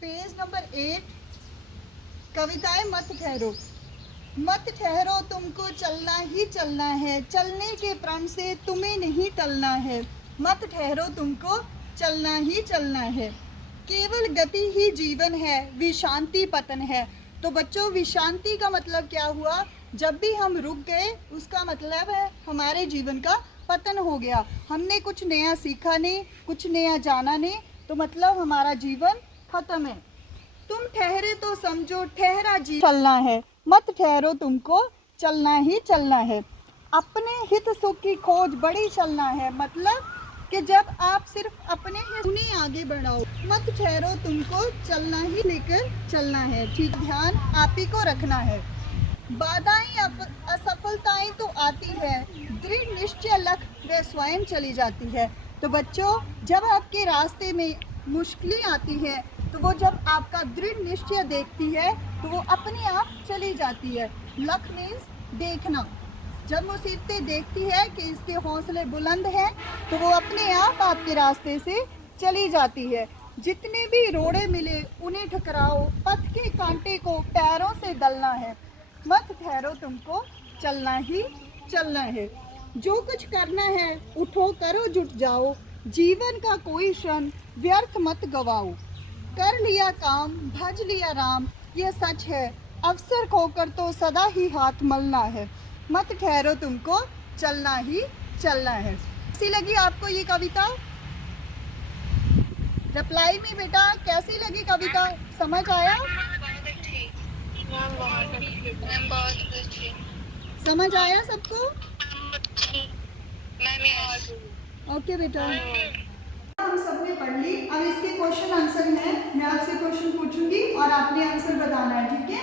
Page number 8, कविताएं मत ठहरो। मत ठहरो, तुमको चलना ही चलना है, चलने के प्रण से तुम्हें नहीं टलना है। मत ठहरो, तुमको चलना ही चलना है, केवल गति ही जीवन है, विशांति पतन है। तो बच्चों, विशांति का मतलब क्या हुआ? जब भी हम रुक गए उसका मतलब है हमारे जीवन का पतन हो गया। हमने कुछ नया सीखा नहीं, कुछ नया जाना नहीं, तो मतलब हमारा जीवन खत्म है। तुम ठहरे तो समझो ठहरा जी चलना है, मत ठहरो, तुमको चलना ही चलना है। अपने हित सुख की खोज बड़ी चलना है, मतलब कि जब आप सिर्फ अपने हित नहीं आगे बढ़ाओ। मत ठहरो, तुमको चलना ही लेकर चलना है। ठीक, ध्यान आप ही को रखना है। बाधाएं असफलताएं तो आती है, दृढ़ निश्चय लख वे स्वयं चली जाती है। तो बच्चों, जब आपके रास्ते में मुश्किलें आती है तो वो जब आपका दृढ़ निश्चय देखती है तो वो अपने आप चली जाती है। लख मीन्स देखना। जब मुसीबतें देखती है कि इसके हौसले बुलंद हैं तो वो अपने आप आपके रास्ते से चली जाती है। जितने भी रोड़े मिले उन्हें ठकराओ, पथ के कांटे को पैरों से दलना है। मत ठहरो, तुमको चलना ही चलना है। जो कुछ करना है उठो, करो, जुट जाओ, जीवन का कोई क्षण व्यर्थ मत गवाओ। कर लिया काम, भज लिया राम, ये सच है, अवसर खोकर तो सदा ही हाथ मलना है। मत ठहरो, तुमको चलना ही चलना है। कैसी लगी आपको ये कविता? रिप्लाई में बेटा, कैसी लगी कविता? समझ आया? समझ आया सबको? ओके बेटा, हम सबने पढ़ ली। अब इसके क्वेश्चन आंसर हैं। मैं आपसे क्वेश्चन पूछूंगी और आपने आंसर बताना है, ठीक है?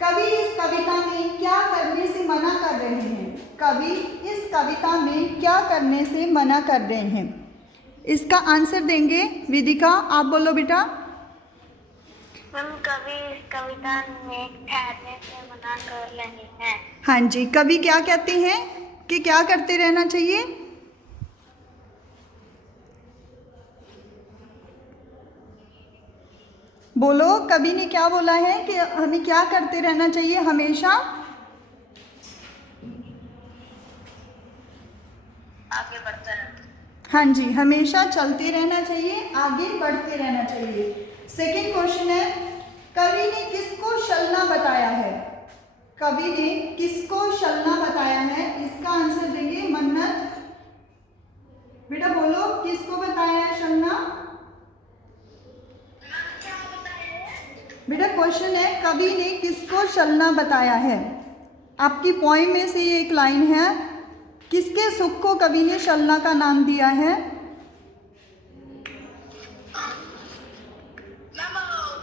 कवि इस कविता में क्या करने से मना कर रहे हैं? कवि इस कविता में क्या करने से मना कर रहे हैं? इसका आंसर देंगे विदिका, आप बोलो बेटा। हम कवि इस कविता में ठहरने से मना कर रहे हैं। हाँ जी, कवि क्या कहते हैं कि क्या करते रहना चाहिए? बोलो, कवि ने क्या बोला है कि हमें क्या करते रहना चाहिए? हमेशा आगे बढ़ते रहना। हाँ जी, हमेशा चलते रहना चाहिए, आगे बढ़ते रहना चाहिए। सेकंड क्वेश्चन है, कवि ने किसको चलना बताया है? कवि ने किसको चलना बताया है? इसका आंसर देंगे मन्नत। बेटा बोलो, किसको बताया है चलना? बेटा क्वेश्चन है, कवि ने किसको चलना बताया है? आपकी पोएम में से ये एक लाइन है, किसके सुख को कवि ने चलना का नाम दिया है?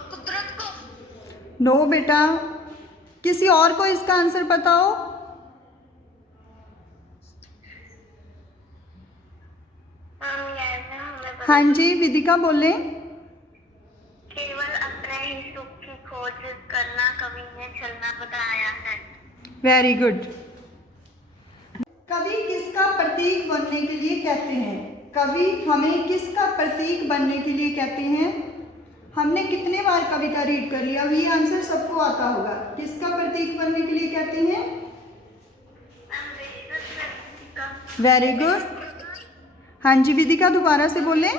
कुदरत को। नो बेटा, किसी और को इसका आंसर पता हो? हाँ जी, विदिका बोले। केवल अपने ही सुख की खोज करना कवि ने चलना बताया है। Very good. कवि किसका प्रतीक बनने के लिए कहते हैं? कवि हमें किसका प्रतीक बनने के लिए कहते हैं? हमने कितने बार कविता रीड कर लिया? अब ये आंसर सबको आता होगा। किसका प्रतीक बनने के लिए कहते हैं? Very good. हाँ जी विदिका, दोबारा से बोले।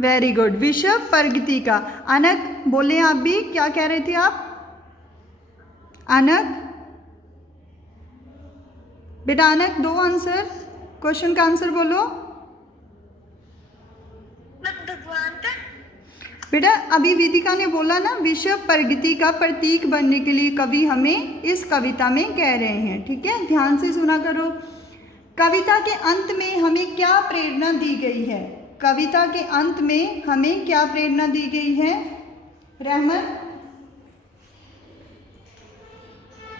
वेरी गुड, विश्व प्रगति का। अनक बोले, आप भी क्या कह रहे थे आप? अनक बेटा, अनक दो आंसर, क्वेश्चन का आंसर बोलो बेटा। अभी विदिका ने बोला ना, विश्व प्रगति का प्रतीक बनने के लिए कवि हमें इस कविता में कह रहे हैं, ठीक है? ध्यान से सुना करो। कविता के अंत में हमें क्या प्रेरणा दी गई है? कविता के अंत में हमें क्या प्रेरणा दी गई है? रहमत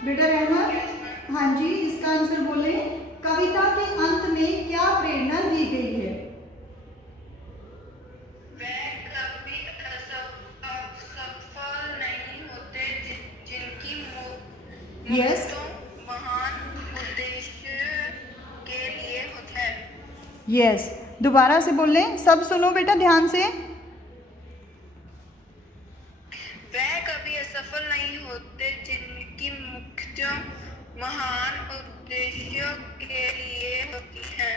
बेटा, रहमत। हाँ जी, इसका आंसर बोले। कविता के अंत में क्या प्रेरणा दी गई है? सफल नहीं होते जिनकी यस, महान उद्देश्य के लिए होता है। यस, दोबारा से बोल लें, सब सुनो बेटा ध्यान से। वह कभी असफल नहीं होते जिनकी मुख्य महान उद्देश्यों के लिए होती है।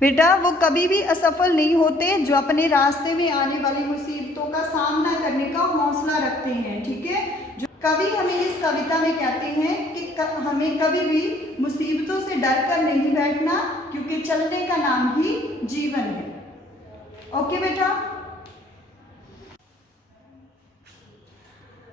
बेटा वो कभी भी असफल नहीं होते जो अपने रास्ते में आने वाली मुसीबतों का सामना करने का हौसला रखते हैं, ठीक है। जो कवि हमें इस कविता में कहते हैं कि हमें कभी भी मुसीबतों से डर कर नहीं बैठना, क्योंकि चलने का नाम ही जीवन है। ओके बेटा,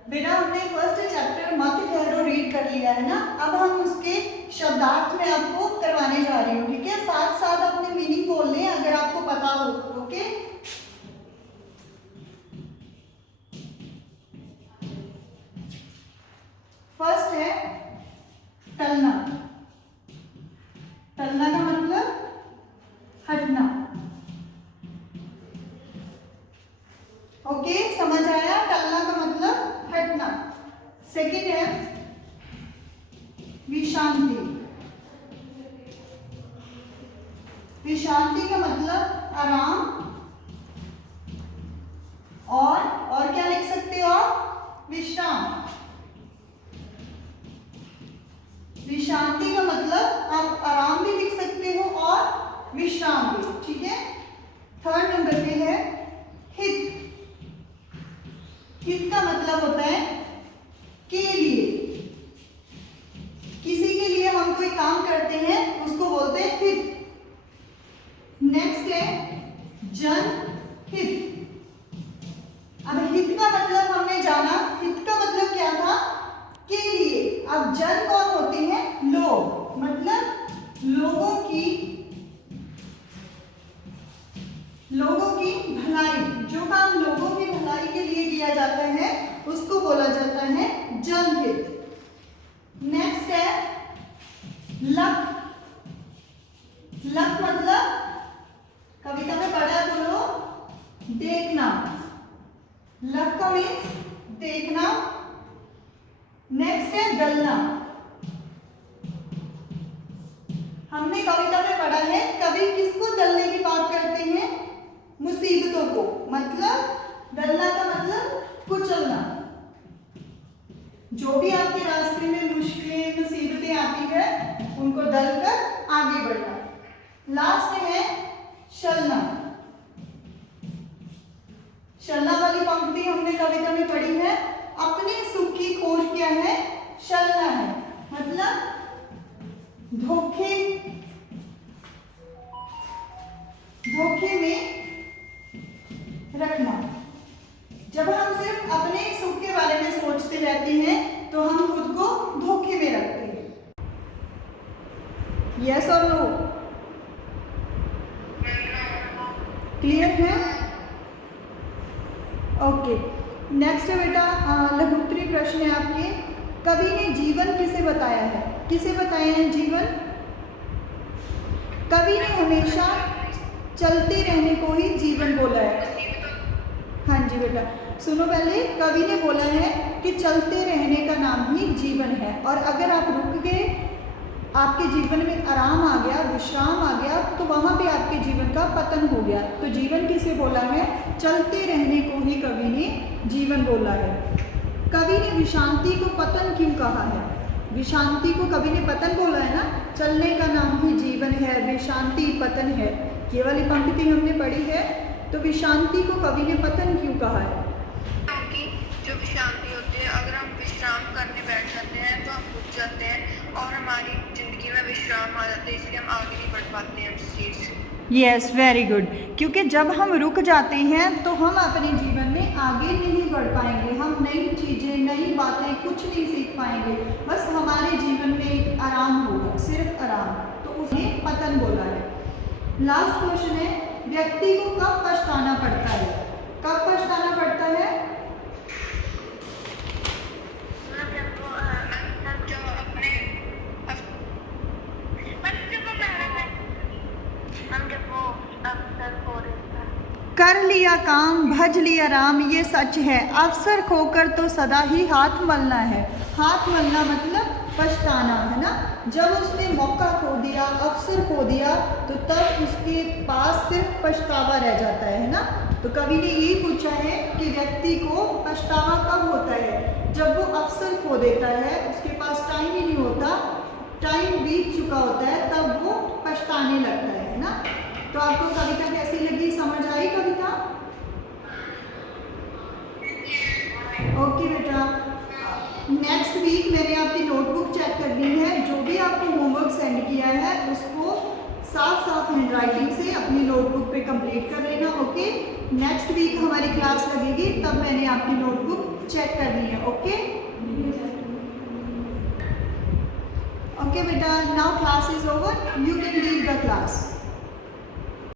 बेटा हमने फर्स्ट चैप्टर मत ठहरो रीड कर लिया है ना। अब हम उसके शब्दार्थ में आपको करवाने जा रही हूँ, ठीक है। साथ साथ अपने मीनिंग बोल लें अगर आपको पता हो, ओके। फर्स्ट है टलना। टलना का मतलब हटना। ओके, समझ आया? टलना का मतलब हटना। सेकंड है विश्रांति। विश्रांति का मतलब आराम। और क्या लिख सकते हो आप? विश्राम। विश्रांति का मतलब आप आराम भी लिख सकते हो और विश्राम भी, ठीक है। थर्ड नंबर पे है हित। हित का मतलब होता है के लिए। किसी के लिए हम कोई काम करते हैं उसको बोलते हैं हित। नेक्स्ट है जनहित। अब हित का मतलब हमने जाना, हित का मतलब क्या था? के लिए। अब जन कौन होते हैं? लोग, मतलब लोगों की भलाई। जो काम लोगों की भलाई के लिए किया जाता है उसको बोला जाता है जनहित। नेक्स्ट है लक। लक मतलब कविता में पढ़ा, बोलो देखना। लक का मीन्स देखना। नेक्स्ट है गलना। हमने कविता में पढ़ा है कवि किसको दलने की बात करते हैं? मुसीबतों को। मतलब दलना का मतलब कुचलना। जो भी आपके रास्ते में मुश्किलें मुसीबतें आती है उनको दलकर आगे बढ़ना। लास्ट है शलना। शलना वाली पंक्ति हमने कविता में पढ़ी है। अपने सुख की खोज क्या है? शलना है। मतलब धोखे में रखना। जब हम सिर्फ अपने सुख के बारे में सोचते रहते हैं तो हम खुद को धोखे में रखते हैं। यस और नो? क्लियर है? ओके, नेक्स्ट है बेटा लघुत्तरी प्रश्न है आपके। कवि ने जीवन किसे बताया है? किसे बताया है जीवन? कवि ने हमेशा चलते रहने को ही जीवन बोला है। हाँ जी बेटा, सुनो पहले। कवि ने बोला है कि चलते रहने का नाम ही जीवन है, और अगर आप रुक गए, आपके जीवन में आराम आ गया, विश्राम आ गया, तो वहाँ पे आपके जीवन का पतन हो गया। तो जीवन किसे बोला है? चलते रहने को ही कवि ने जीवन बोला है। कवि ने विश्रांति को पतन क्यों कहा है? विश्रांति को कवि ने पतन बोला है ना। चलने का नाम ही जीवन है, विश्रांति पतन है। ये वाली पंक्ति हमने पढ़ी है। तो विश्रांति को कवि ने पतन क्यों कहा है? क्योंकि जो विश्रांति होती है, अगर हम विश्राम करने बैठ जाते हैं तो हम रुक जाते हैं और हमारी जिंदगी में विश्राम आ जाता है, इसलिए हम आगे नहीं बढ़ पाते हैं उस चीज़ से। Yes, very good. क्योंकि जब हम रुक जाते हैं तो हम अपने जीवन में आगे नहीं बढ़ पाएंगे। हम नई चीज़ें, नई बातें कुछ नहीं सीख पाएंगे। बस हमारे जीवन में एक आराम होगा, सिर्फ आराम। तो उसने पतन बोला है। लास्ट क्वेश्चन है, व्यक्ति को कब पछताना पड़ता है? कब पछताना पड़ता है? कर लिया काम, भज लिया राम, ये सच है। अवसर खोकर तो सदा ही हाथ मलना है। हाथ मलना मतलब पछताना, है ना। जब उसने मौका खो दिया, अवसर खो दिया, तो तब उसके पास सिर्फ पछतावा रह जाता है ना। तो कवि ने यही पूछा है कि व्यक्ति को पछतावा कब होता है, जब वो अवसर खो देता है, उसके पास टाइम ही नहीं होता, टाइम बीत चुका होता है, तब वो पछताने लगता है ना। तो आपको कविता कैसी लगी, समझ आई कविता? ओके बेटा, नेक्स्ट वीक मैंने आपकी नोटबुक चेक करनी है, जो भी आपको होमवर्क सेंड किया है उसको साफ साफ हैंडराइटिंग से अपनी नोटबुक पे कंप्लीट कर लेना। ओके, नेक्स्ट वीक हमारी क्लास लगेगी, तब मैंने आपकी नोटबुक चेक करनी है। ओके ओके बेटा, now class is over, you can leave the class.